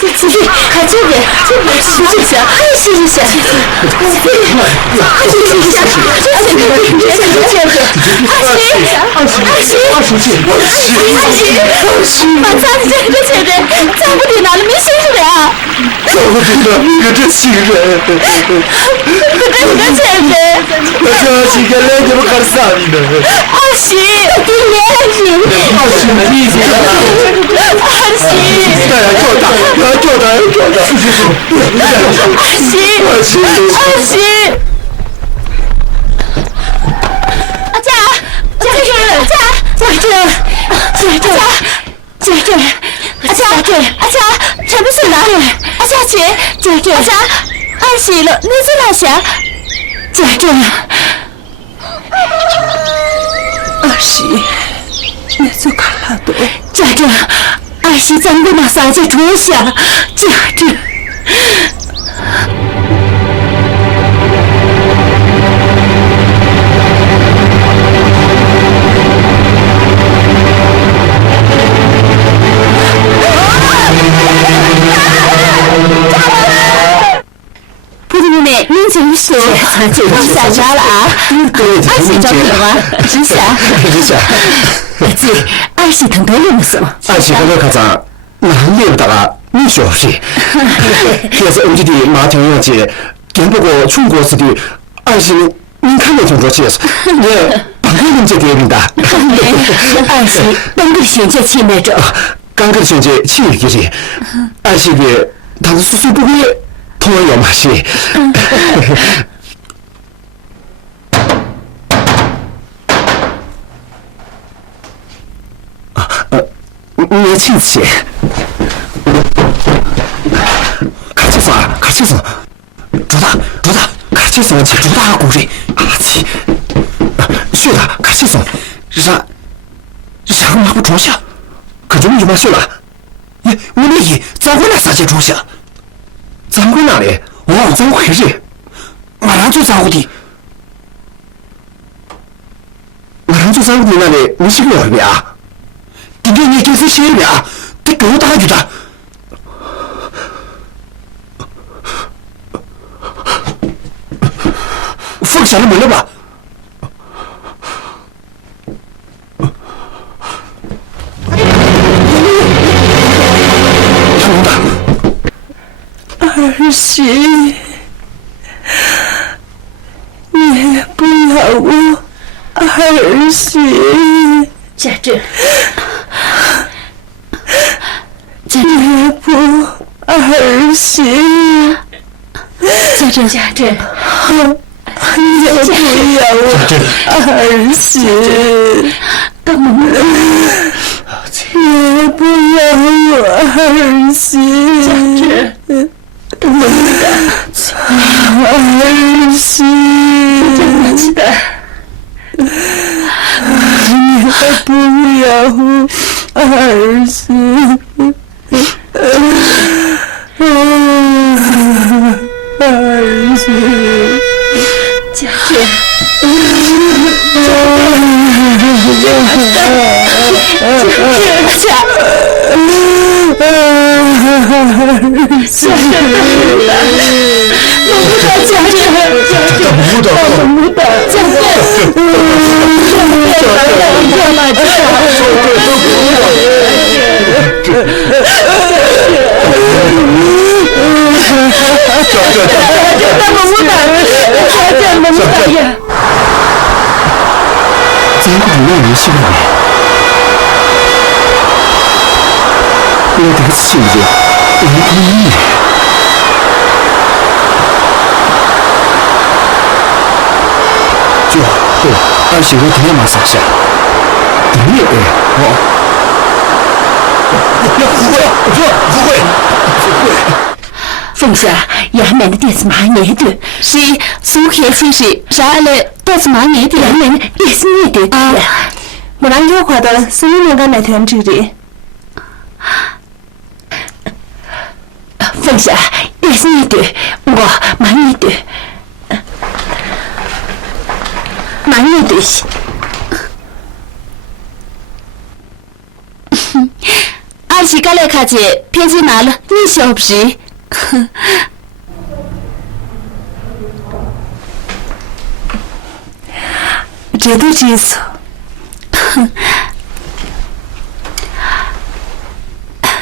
姐姐，看这边，谢谢，谢谢，谢谢，把咱们这个亲人，咱不得哪里没信任了？咱不得哪个亲人？这个亲人，那这几个人怎么看啥呢？二喜，对联二喜的意思。二喜，对呀，叫他，二喜。阿佳，家这不是哪里？阿佳姐，阿佳，二喜了，你在哪下？家这，二喜，你就看了多。家这，二喜咱们那仨在桌下，家这。您这一说，就下家了啊！二喜找你吗？知晓。姐，二喜疼得人是吗？二喜那个卡扎，哪里的啦？你说是？这是我们的马条样姐，见不过中国式的二喜，你看没听说起是？你本个人这点名的。二喜本个选择起来着。刚个选择起个是，二喜的，他是岁不会。同样有马戏。你亲戚。卡切松，朱大，卡切松去朱大故事，阿七，学的卡切松，让马不装下，可就你妈学了，我那一咱回来啥些装下。咱回哪里？哦，咱回去。马上就咱屋的。马上就咱屋的那里，你是个二边啊？今天你就是谁边啊？得给我打一句的。放下了没了吧？二喜，你不要我，二喜。家珍，你不二喜。家珍，你不要我，二喜。干嘛？你不要我，二喜。家珍。二喜，记得，你不要二喜，二喜，家珍，咱不能让人信任。我这个亲人，我不你。就对，二媳妇今天马上下。你不会。凤霞，衙门的电视马年的，是苏黑先生杀了电视马年的衙门也是你的啊。我让有话的，所以我敢来听这里。凤霞，也是你的，我马你的，马你的是。二是刚来看见偏见拿了，你晓不是？这都知道。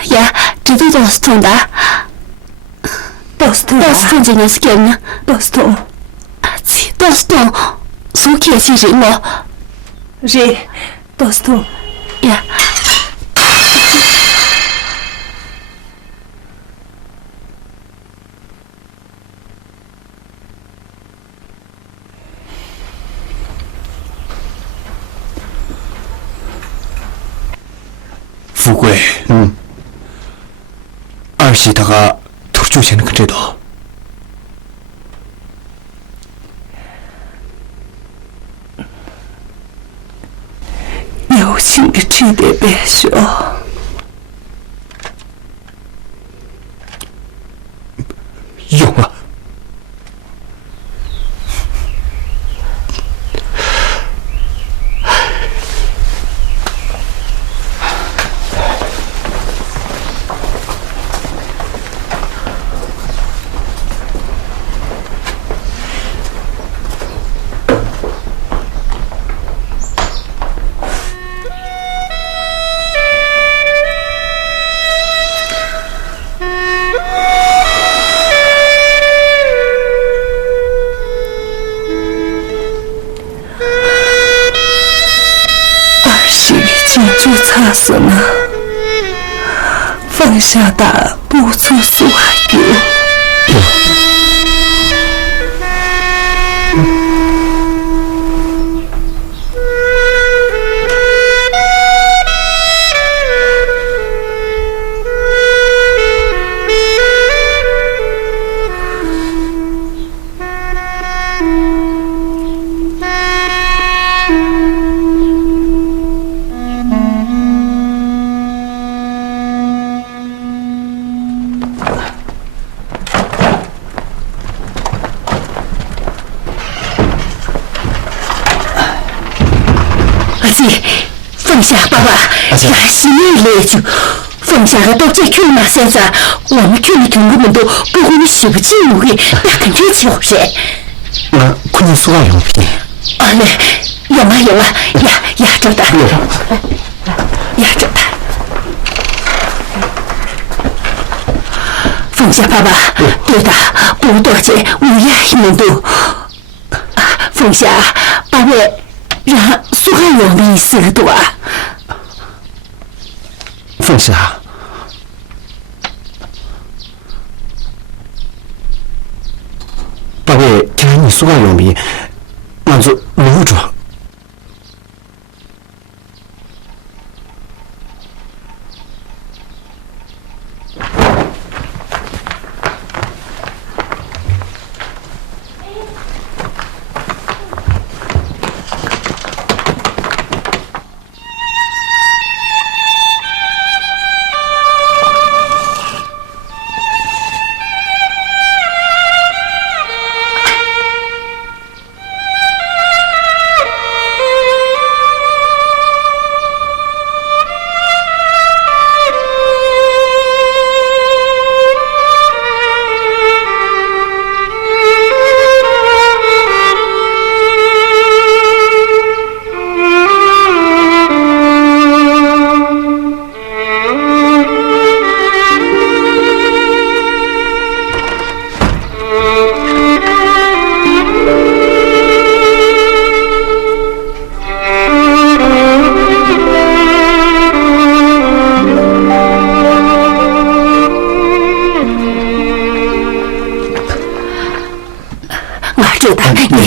呀，这都是痛的。都是痛这件事情呢？都是痛。都是痛，所看起人了。人，都是痛。呀。富贵，二喜다가 도주하는 그래도有情的值得别说。用啊！就差什么？放下他，不做所有。放下，爸爸，呀，是你来就放下了，到这去嘛，先生，我们去的同学们都不会你洗不进我的，那肯定起好噻。그냥 수가 용피. 아, 네, 영아, 야, 저다. 야, 저다. 放下，爸爸，对的，不多钱，我也一年多。放下，爸爸。 让苏汉勇的意思了多啊！放下，爸爸，既然你苏汉勇的，那就留着。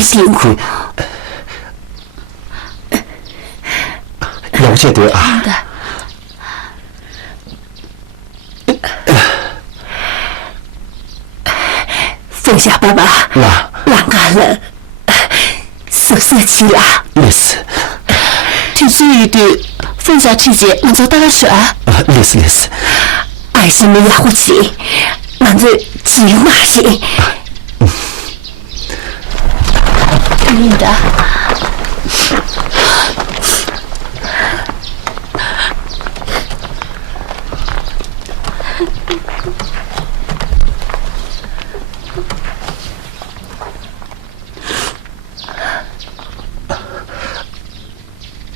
辛苦，了解的啊。放下，爸爸。让俺了，收拾起了。没事。听说有的放下之前，俺就打个说。没事。爱是没压气，俺就计划些。 你的，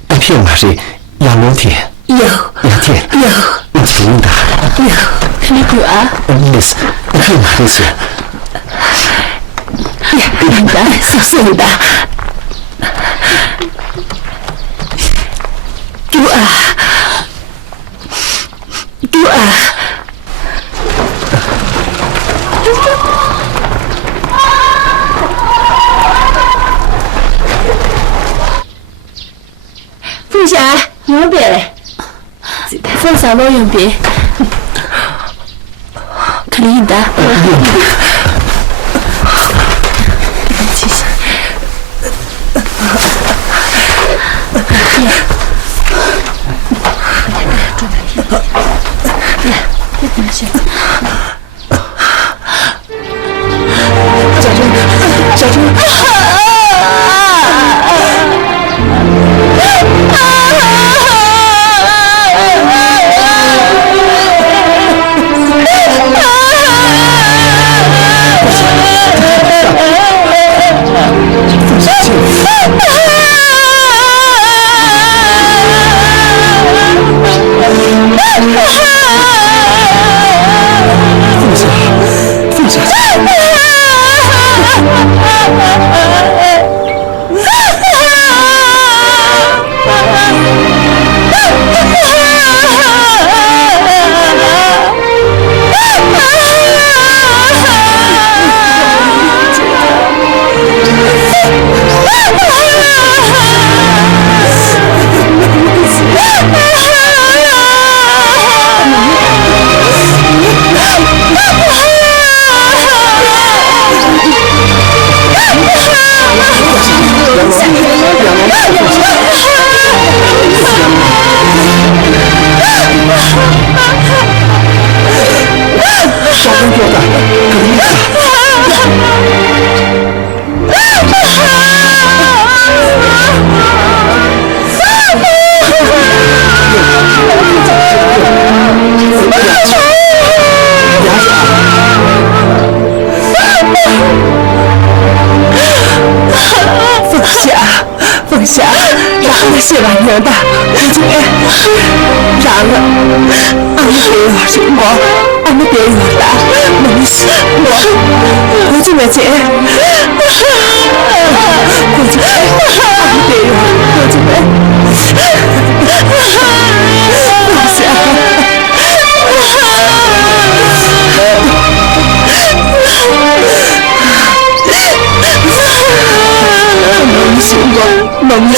爱骗还是养老天？有养天有我是懂的。有，你过啊？没事，爱骗嘛没事。你的，是的。主啊，主啊！凤霞，用别，凤霞我用别，看你的。谢谢。小猪，放下，让我写完了的，姐姐，让我，俺们别玩什么，俺们别玩了，没事，我姐妹姐，我姐妹，俺们别玩，我姐妹，放下。梦醒我，梦醒。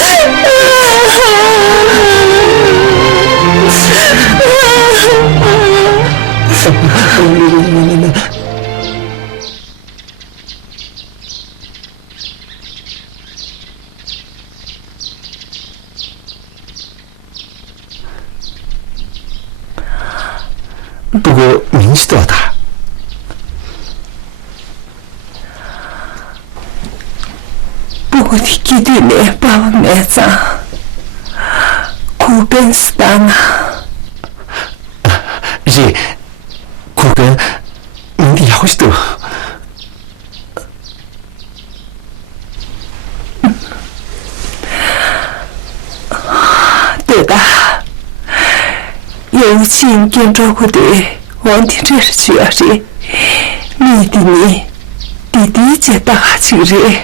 不过名气多大？我的基地里把我埋葬，苦根死当啊！是苦根，你的要求多。对的，有请建筑部队王庭这是确认，你的你，弟弟接大确认。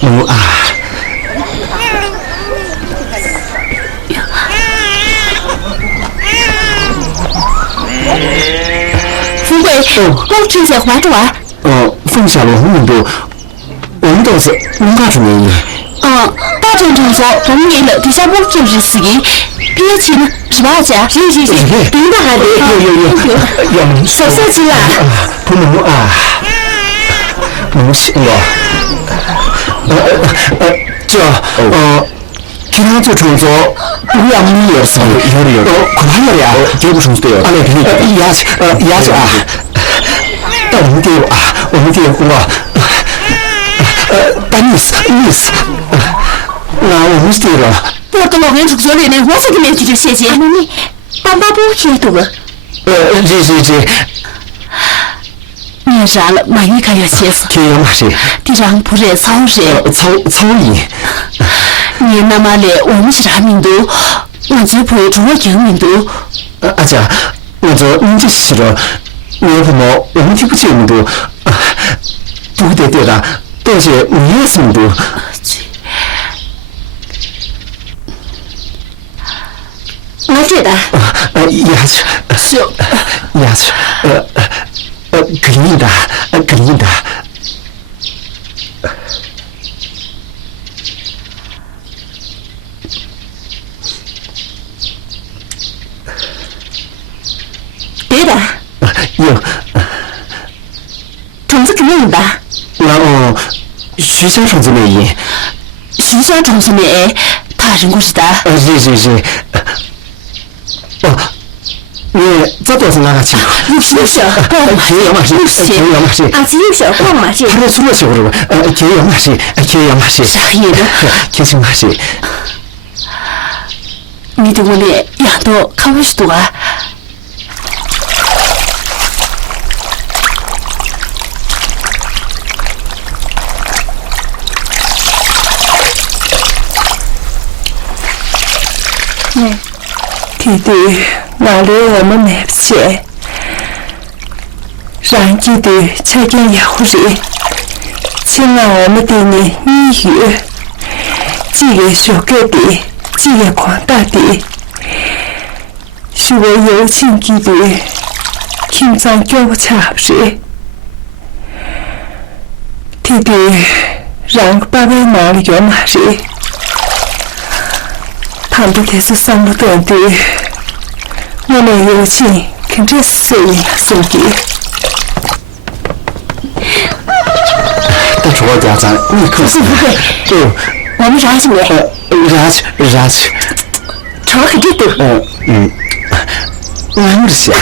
母啊！富贵，我正在花着啊。放下了我们都是文化主义。大众场所中年楼底下我就是司机，别去呢，是吧姐？行，领导还得有，手机啦。不能啊，能行了。기타 조청소 우리 아무리였어. 요리요. 그만하려. 대구 청소요. 아니, 이해하지 아. 到我们店啊，我们店工啊，但意思，那我们是对了。我跟老人出去了呢，我这个没去谢谢。你帮把不黑多个。这。你啥了？满意看要写死。天阳嘛是。地上不是草是。草泥。你那么的，我们是啥民族？我只陪住我英民族。阿姐，我说你这是了，你父母我们听不见民族，不对的，但是你也是民族。我觉得。牙齿。是。牙齿。可以的。对的。有。虫子肯定的。然后徐先生这边也。徐先生这边，他人过是的。是。你这都是哪个情况？有小光嘛是，啊，只有小光嘛是。他这出了小了，天阳嘛是。啥意思？天晴嘛是。你对我的养到看不是多啊？弟弟，哪里我们买不起？让弟弟吃点药水，请让我们的你语，几个小哥的，几个广大的，是我有情弟弟，平常叫我吃不是？弟弟，让爸爸拿了药嘛是？他们开始上不断的，我们有情跟着谁送的？但是我家长，你可是不会。我们啥行为？热气。超很这多。我不是。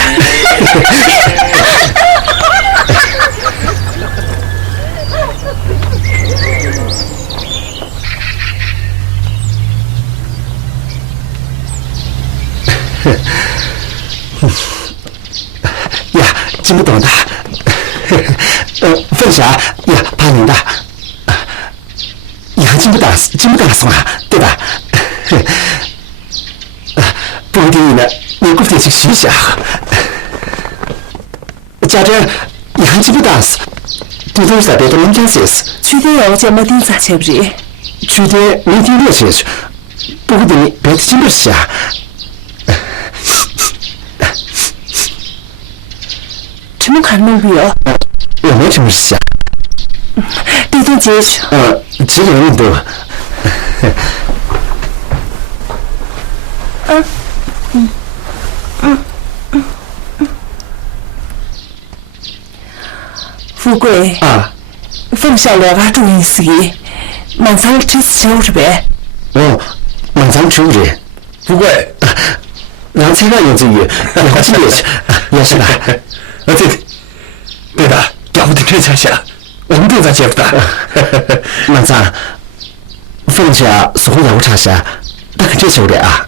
呀，听不懂的。凤霞呀，怕您的。你还听不懂是吗？对吧？不一定呢，你过得去学习啊。家珍，你还听不懂是？对东西别都能干些事。去年要叫没顶咋去不是？去年没顶多些去，不会你别听不是啊。怎么看没有？我没什么事啊。对对接去。几个人都。富贵。啊。凤霞来把注意事的，满场吃酒是呗？满场吃的。富贵，让菜饭用这语，你好听点去，也是的。对的，要不得这才行，我们都在接不的。满场，凤霞似乎让我查下，他可真晓得啊。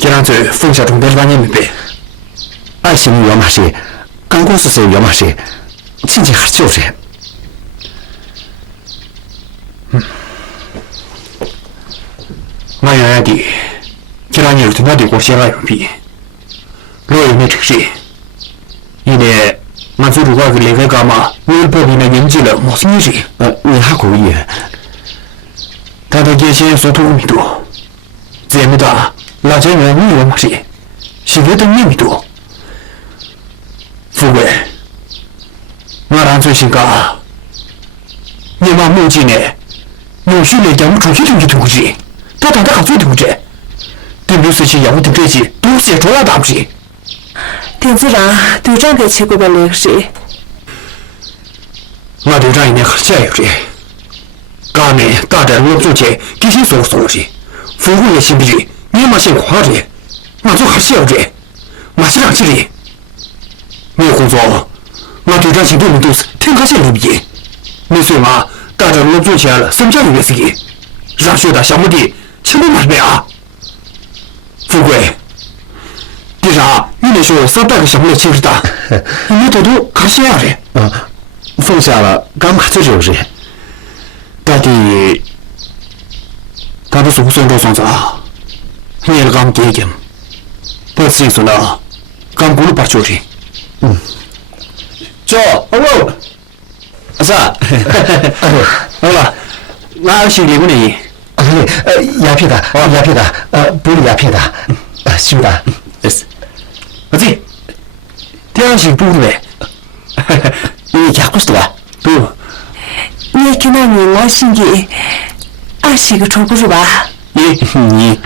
这两嘴凤霞中的是把你明白。爱情的要嘛是，刚公司是要嘛是，亲戚还就是。我原来的，这两年对那对我先来用笔，我也没这事。因为俺最主要是那个干嘛，我保证了年纪了，没什么事。你还可以。他的这些所图没多，这么大，老家人没有嘛事，现在都没多。富贵，我让最新个，你妈母亲呢？有些人讲不出去就去投资，他当他还最投资，对面事情要我等这些，都是主要大不是。店子长队长给去过的那个谁？我队长一年很加油的，刚呢大战我做钱给谁说的，服务也行不的，你妈先夸的，我做还笑的，我是让起的，没有工作。作，我队长行动都是挺高兴牛逼。你说嘛，大家我做起来了，3家有事情，让学的项目的全部买啊。富贵，地上有那说300个项目来签的，你都看谁啊的？啊，放下了，刚卡做这事。到底，他不是胡算着算着，你也刚给点，不是说呢，刚过了把酒的。走，哦，是啊，好了，那是你们的。鸦片的，鸦片的，不是鸦片的，是的，儿子，这样是不对。你牙不是吧？不，你看那你我心里，20个错不是吧？你，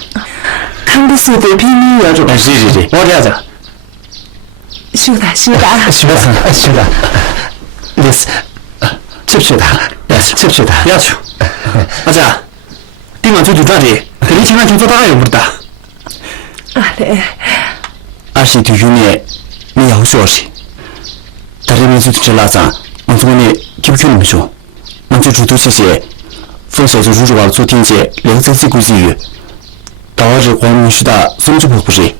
看不是都比你要着吧？是，我这样子。是的，是的，历史，是不是的？是不是的？要求，儿子，地方就抓的，给你情况就做大有不的。啊嘞20对于你要学习，但是你就知道啥？我从你给不给你们说？我就主动谢谢，分手就入住了做听节2次估计语，到日光明时的松就不是，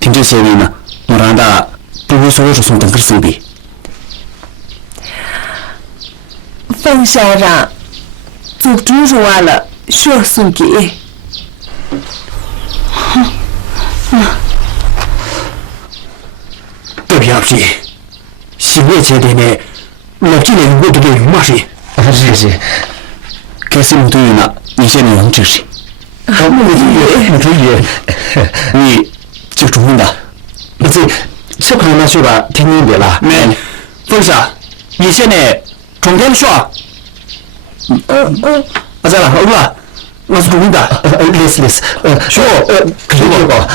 听这些呢，我让他不会说我是从等个生病。放下让做主任完了，学送给。对不起，新年前的呢，我今年我都没有嘛事。是，开始我对于呢，你现在用这些，我注意，你就中文的，你这小朋友们学吧，听明白了没？放下，你现在重点说。啊，再来，好了，我是中文的。历史，说，可以这个。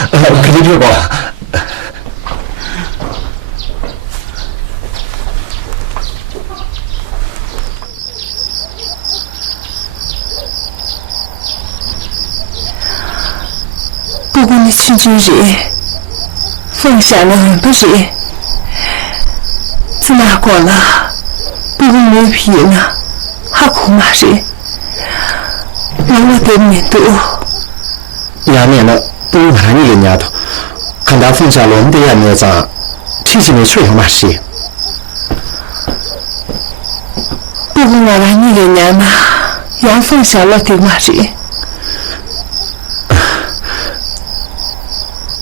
不管你去就热，放下了不热，自哪过了，不管没皮呢，还苦嘛热，让我对面都。下面呢，不用喊你个丫头，看他放下了，我们的下面长，天气没吹好嘛事。不管我让你个娘嘛，要放下了对嘛热。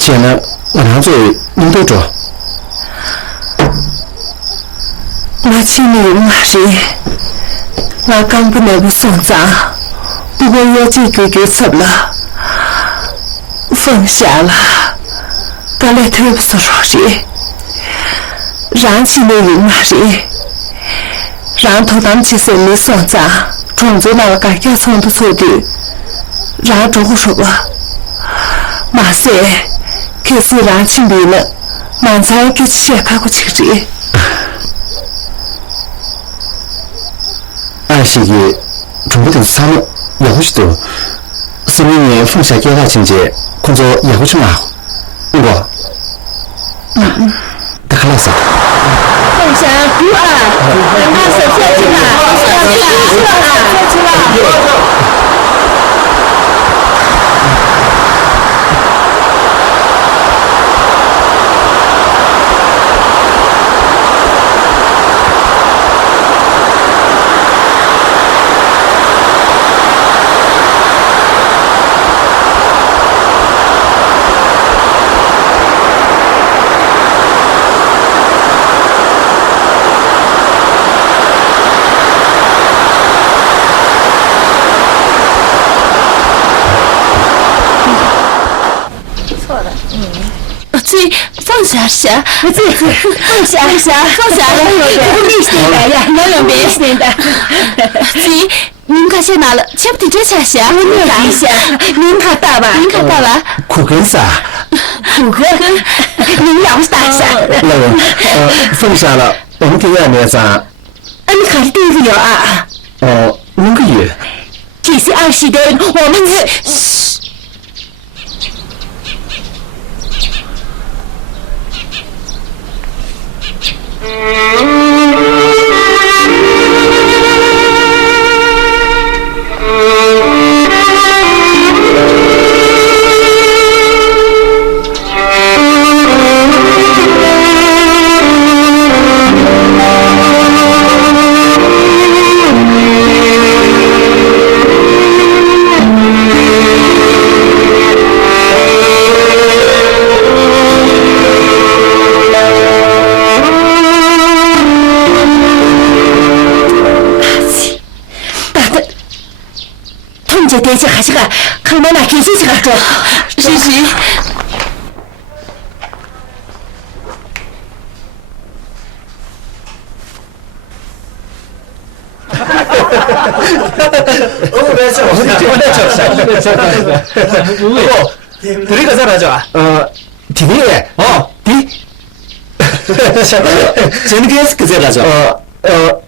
现在我拿做你都做，我请你嘛热，我刚不能不送账，不过要这个吃了，放下了，刚才特别说热，让起你用嘛热，让头当起身你送账，种子那个感觉从不错的，让中说吧，马上。可是让清理了，满才给写开过去的。俺是个中国的产业也会去做，4年放下给他情节，工作也会去拿，我，大家老师。放下不啊，那是下去了，下去了。放下下，放下，我没事的呀，我也没事的。姐，您看先拿了，瞧不得这下下，我没打一下，您看大吧？苦根啥？苦根，您要是打一下。老人，放下了，我们给外面长。你看是第一个月啊？哦，5个月。这是20的，我们是。 이제 대체 가시가 강만아 계시지가 좀. 시시. 드리가 잘하죠? 디네? 디? 쟤는 계속 그 잘하죠?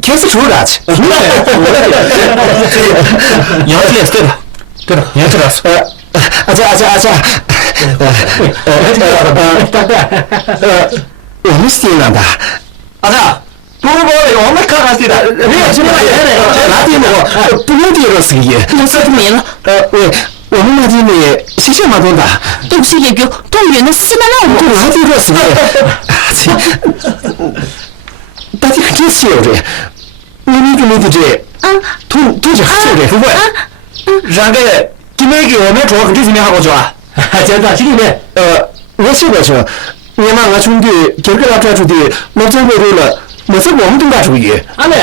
계속 좋아하지. 연출했어,对了, 연출했어. 아자. 我们是这样的。아자.我们看看的，没有什么哪天我不用第二个司机。那说明了。喂，我们那天的谢谢马东的。都是也有动员的司马老我。哪天个司机？大家真是有这，你准备的这，都是有这，不会？然个今天给我们做个这什么好过去啊？真的，这里面我晓得说，你妈我兄弟今个他抓住的，我真回来了。我是我们东大主意。阿妹，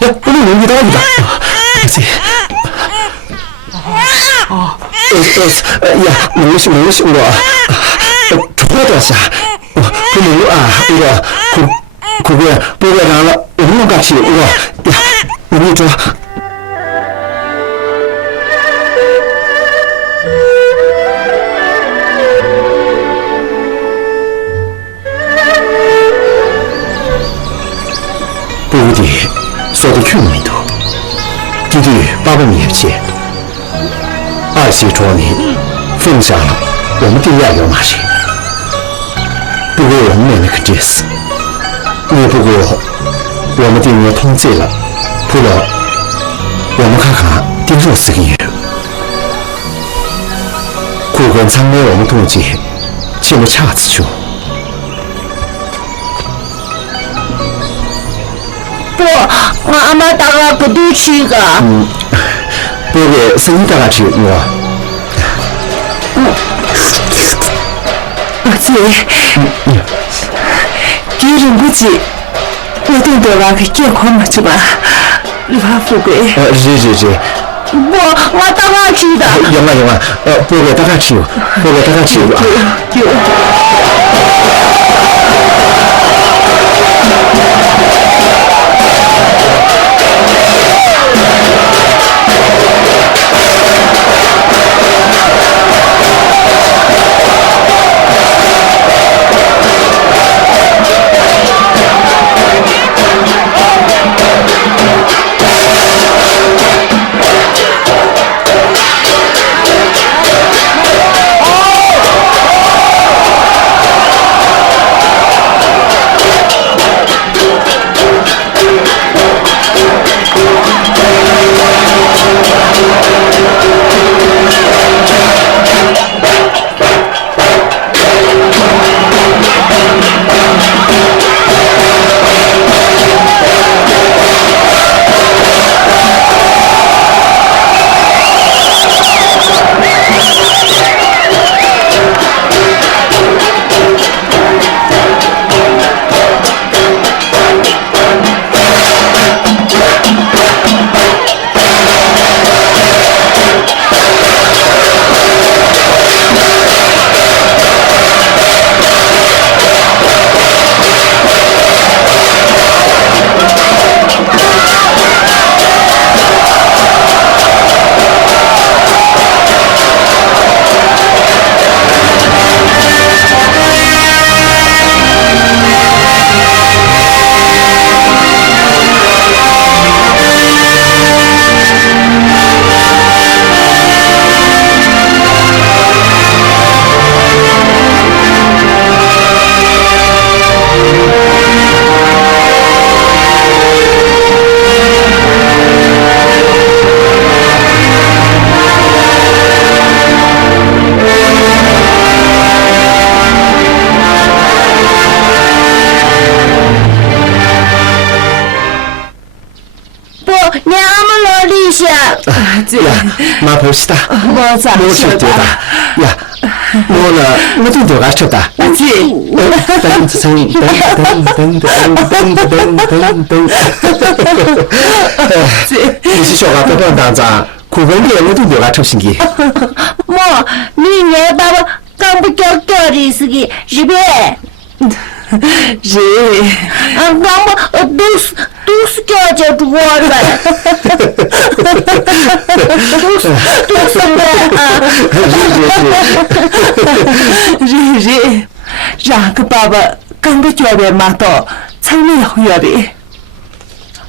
我们能遇到一个。呀，没事，我错的是，不能啊，这个不过然了，我们干起我呀，我跟你说。不如的说的劝里头，弟弟爸爸面前，二喜着你奉上了我们的爱有马些，不过我们那个这事，也不过我们的人通知了，不了，我们看看第六四个月，顾问参谋我们东西，进了恰次去。不，我阿妈大概不对去个。不过生意大概去我。阿姐，别人不急，我等到那个健康嘛去吧，老富贵。是。我大概去的。有啊，不过大概去，有。马婆西达，我咋我吃对的呀，我呢，我都多爱吃的。 지.你是小娃不断当长，苦文的我都没法出新的。 뭐, 니네 바바 깜부 껴껴리스기 집에 지. 깜부 두스 껴져 두어라 지. 랑 바바 깜부 껴베 마토 창리 후여비.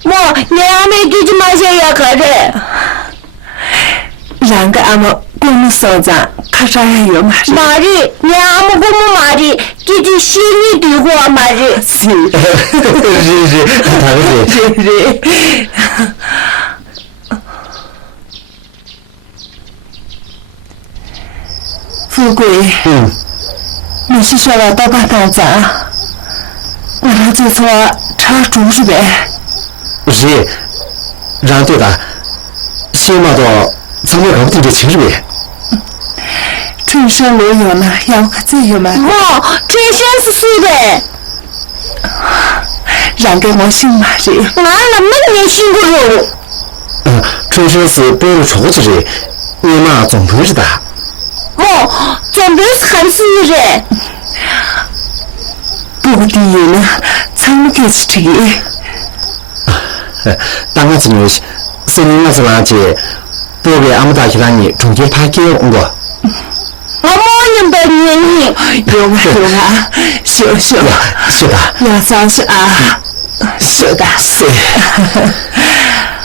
뭐, 내 안에 끼지 마세요 그래 랑 아마 공무서자 가자야 말이. 말이 내 아무고무 말이 끼지 신이 되고 말이 지. 是，他们是。 지.富贵，你是说了多大刀子？我来做错插竹是呗？是，让对的，先嘛到咱们搞不定这情势呗。 春生罗有呢，要可这有吗？ 뭐, 최신스 수대让给我信嘛是？ 나는 맨날 신고로 春生是不用出去的，你妈总不知道。 뭐, 좀 한스래 不敌呢，参不给吃的。 当我子女，是你我是垃圾，不给俺们大去让你重新拍给我。 어머님 뵙니 有啊有啊，秀秀，是的，要早是啊，是的，是。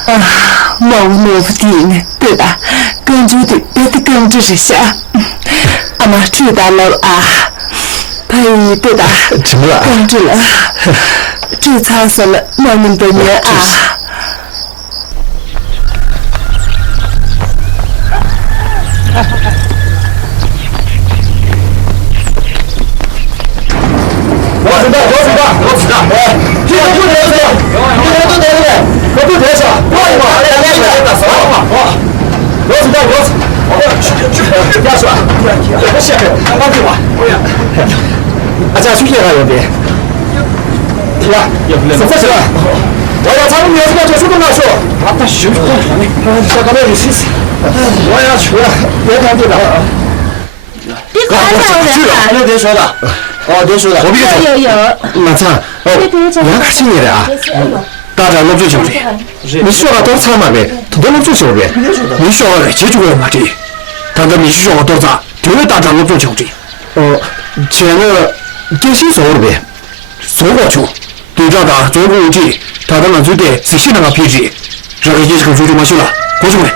啊，某不敌呢，对的，跟住的别的跟住是下，阿妈知道了啊，呸，对的，怎么了？跟住了，这才是了某人的人啊。 啊，这出去了，有的。呀，怎么去了？我要咱们苗子那就说跟他说，啊，那行，下个月的事情，我要去了，别看这个啊。 삐까지别说的，哦，别说的，我别说。有马灿，哦，我可信你的啊。大家弄最小的，你说了多惨嘛呗，他都弄最小的。你说了解决了嘛这？但是你说了多少？就是大家弄最小的。哦，前个电信说了呗，说过去，队长的做过去，他的那组的是新那个脾气，这个也是个最重要的了，过去没？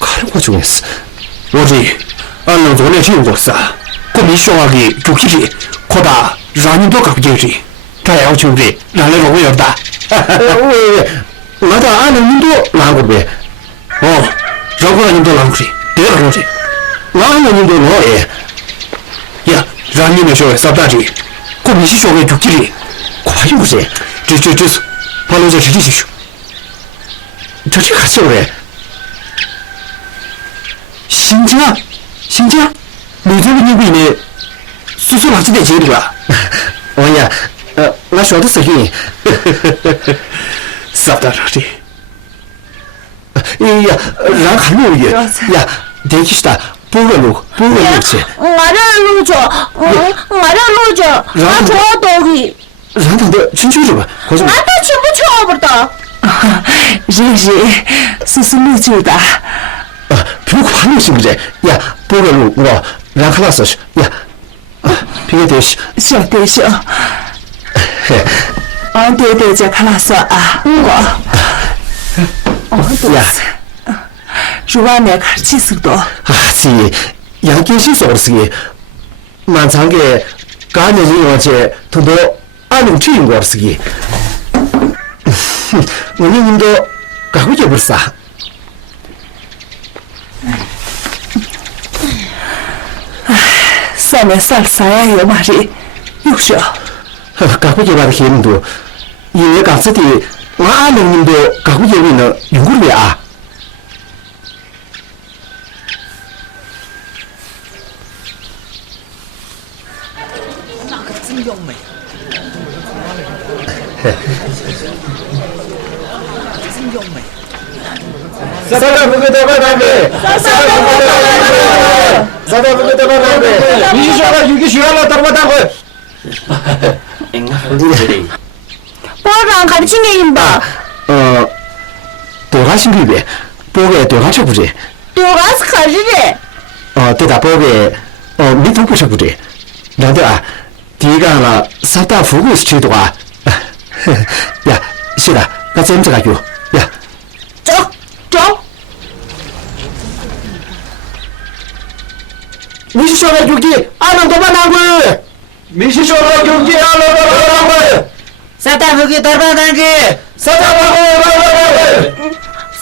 看我就是，我这俺能做的挺多事啊，国民小娃的主脾气，扩大让你多搞解决，他要求的让那个我要的。喂，那他俺能多拿过呗？哦，让我让你多拿过去，第二个东西，俺能多拿哎。 呀，让你们小孩少打击，国民小孩主脾气，快有噻，这是，把老在自己去学。这还小嘞。 新疆，你这个你为呢？叔叔老几点接的吧？我呀，我说的是你。少打击。哎呀，让看路去呀，电梯的不问路去。 나를 저도기让他的进去去吧，或者。 나도 친구 쳐버다 是路就的。 别管路行不行？呀，不问路我让他老师去呀。别的是。小对小。对，这看老师啊，我。哦，呀。 如果你看几十多，啊，是，杨建新说的是个，满场个，刚年人用些，通过俺们去用过的是个，我们都搞也不是啊。上面啥呀有嘛的，有说，搞也玩的很多，因为刚才的，俺们都搞也为了用过的啊。 아 사다 보고 대바나베 사다 보고 대바나베 이시셔가 유기 쉬어라 따라다고 보랑 가르친 게 임바. 도가신 비비 보게 도가쳐 부지 도가스 가르래. 대다 보게 미통부셔 부지 나도아 디가나 사다 보고 스치도가 야 시다 나 잼자가 야 쪽. 미시셔가 유기 아는 도바나고 미시셔가 유기 아는 도바나고 사다 보기 돌아다니게. 사다 보고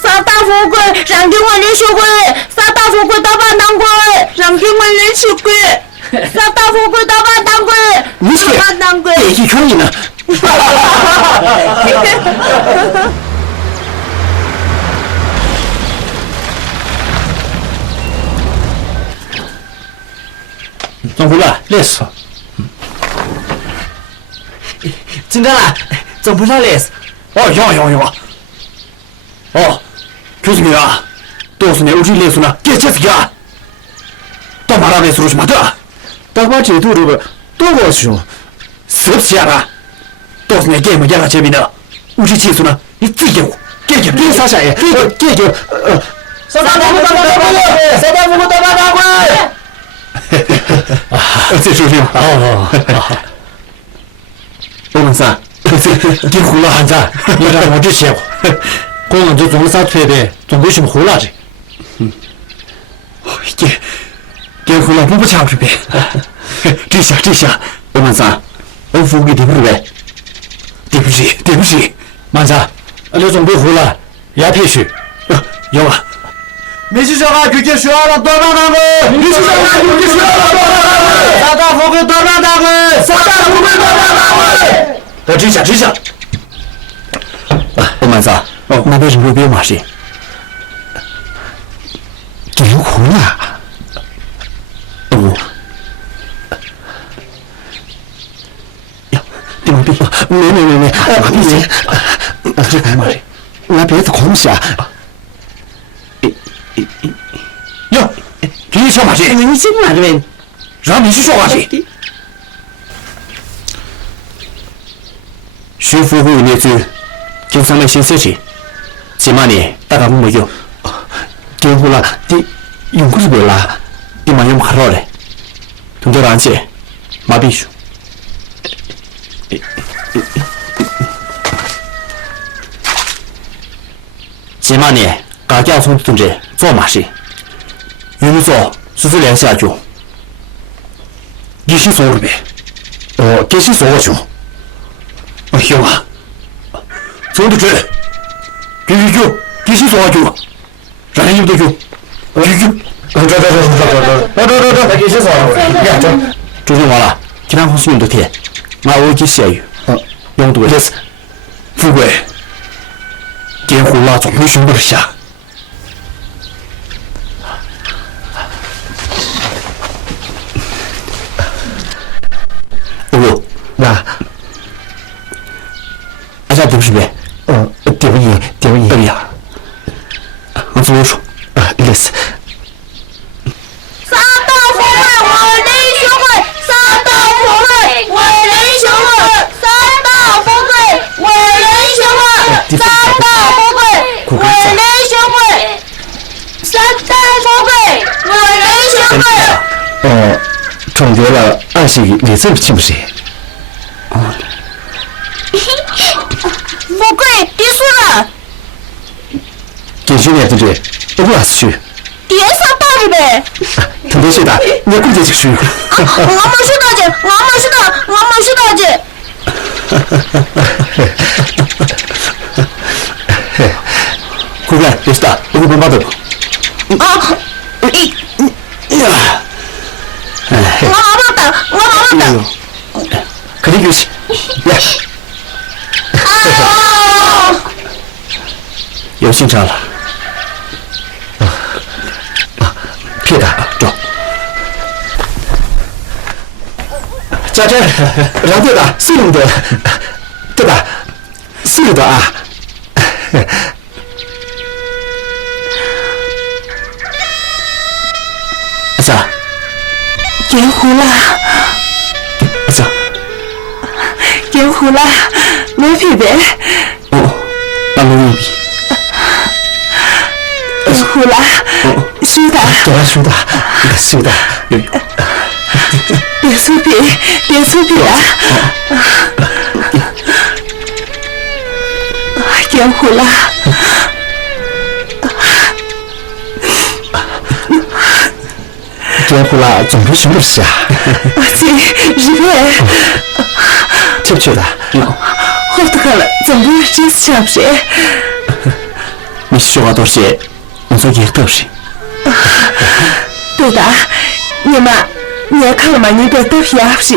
사다포글 랑경원리 쇼글 사다포글 다반당글 랑경원리 쇼글 사다포글 다반당글 미시게 다반당글 얘기 형이나总回来累死真的啦，总不上来。교수님아 도스네 우리 레스나 깨쳤기야 또 말하면 수로시 맞다 딱봐 제도로 또 보시오 습시하라 도스네 게임은 야가 재미나 우리 지수나 이 찌개고 깨게 사샤에 깨게 사다보고 따라가고 재수님 오면서你胡了汉子你让我这些公安就总啥推的总为什么胡了这给胡了不抢是呗这下我们仨我服务给对不对对不起慢子刘总被胡了也配去有啊미시셔가 그게 쉬어라 떠나다고 미시셔가 그게 쉬어라 떠나다고 사다 보고 떠나다고 사다 보고 떠나다고知下我们仨那为什么别马戏就有苦了没这干嘛那别的空下哟这小马戏你进来这边，让你去说话去徐福会列举就上面新事情起码你大家没有结婚了你用过是不啦你妈用卡了嘞同这蓝姐麻痹σου起码你大家从同志做马戏有做是联系下去你是说了呗这是说我穷行啊做的这必须就必须说下去让人有的就必须这这是说呀这周天完了其他公司用的铁那我给写用多的富贵结婚了总会胸部下那大家对不是呗对不起对呀我怎么说累死撒到福会我的学会撒到福会我的学会撒到福会我的学会撒到福会我的学会撒到福会我的学会中绝了20亿你这不信不信富贵结束了这些年对不对我是去别撒到这呗特别是的你估计去我们是大姐我们是大姐富贵别是的我给帮帮的我好等肯定就是来有进展了撇的走 자, 라디오다, 쓰는데. 됐다. 쓰기도 아. 자, 盐湖啦， 자, 盐湖啦，你皮呗， 나무 유비. 盐湖啦，输的， 도와주다. 쓰다. 여기. 别粗皮，别粗皮啊！盐湖啦， 개구라 좀 조심하시야. 这日本， tip치다. 好的了，怎么这是差不多？ 미쇼가 도시 무슨 도시. 对的，你们，你也看了吗？你别多皮啊，不是？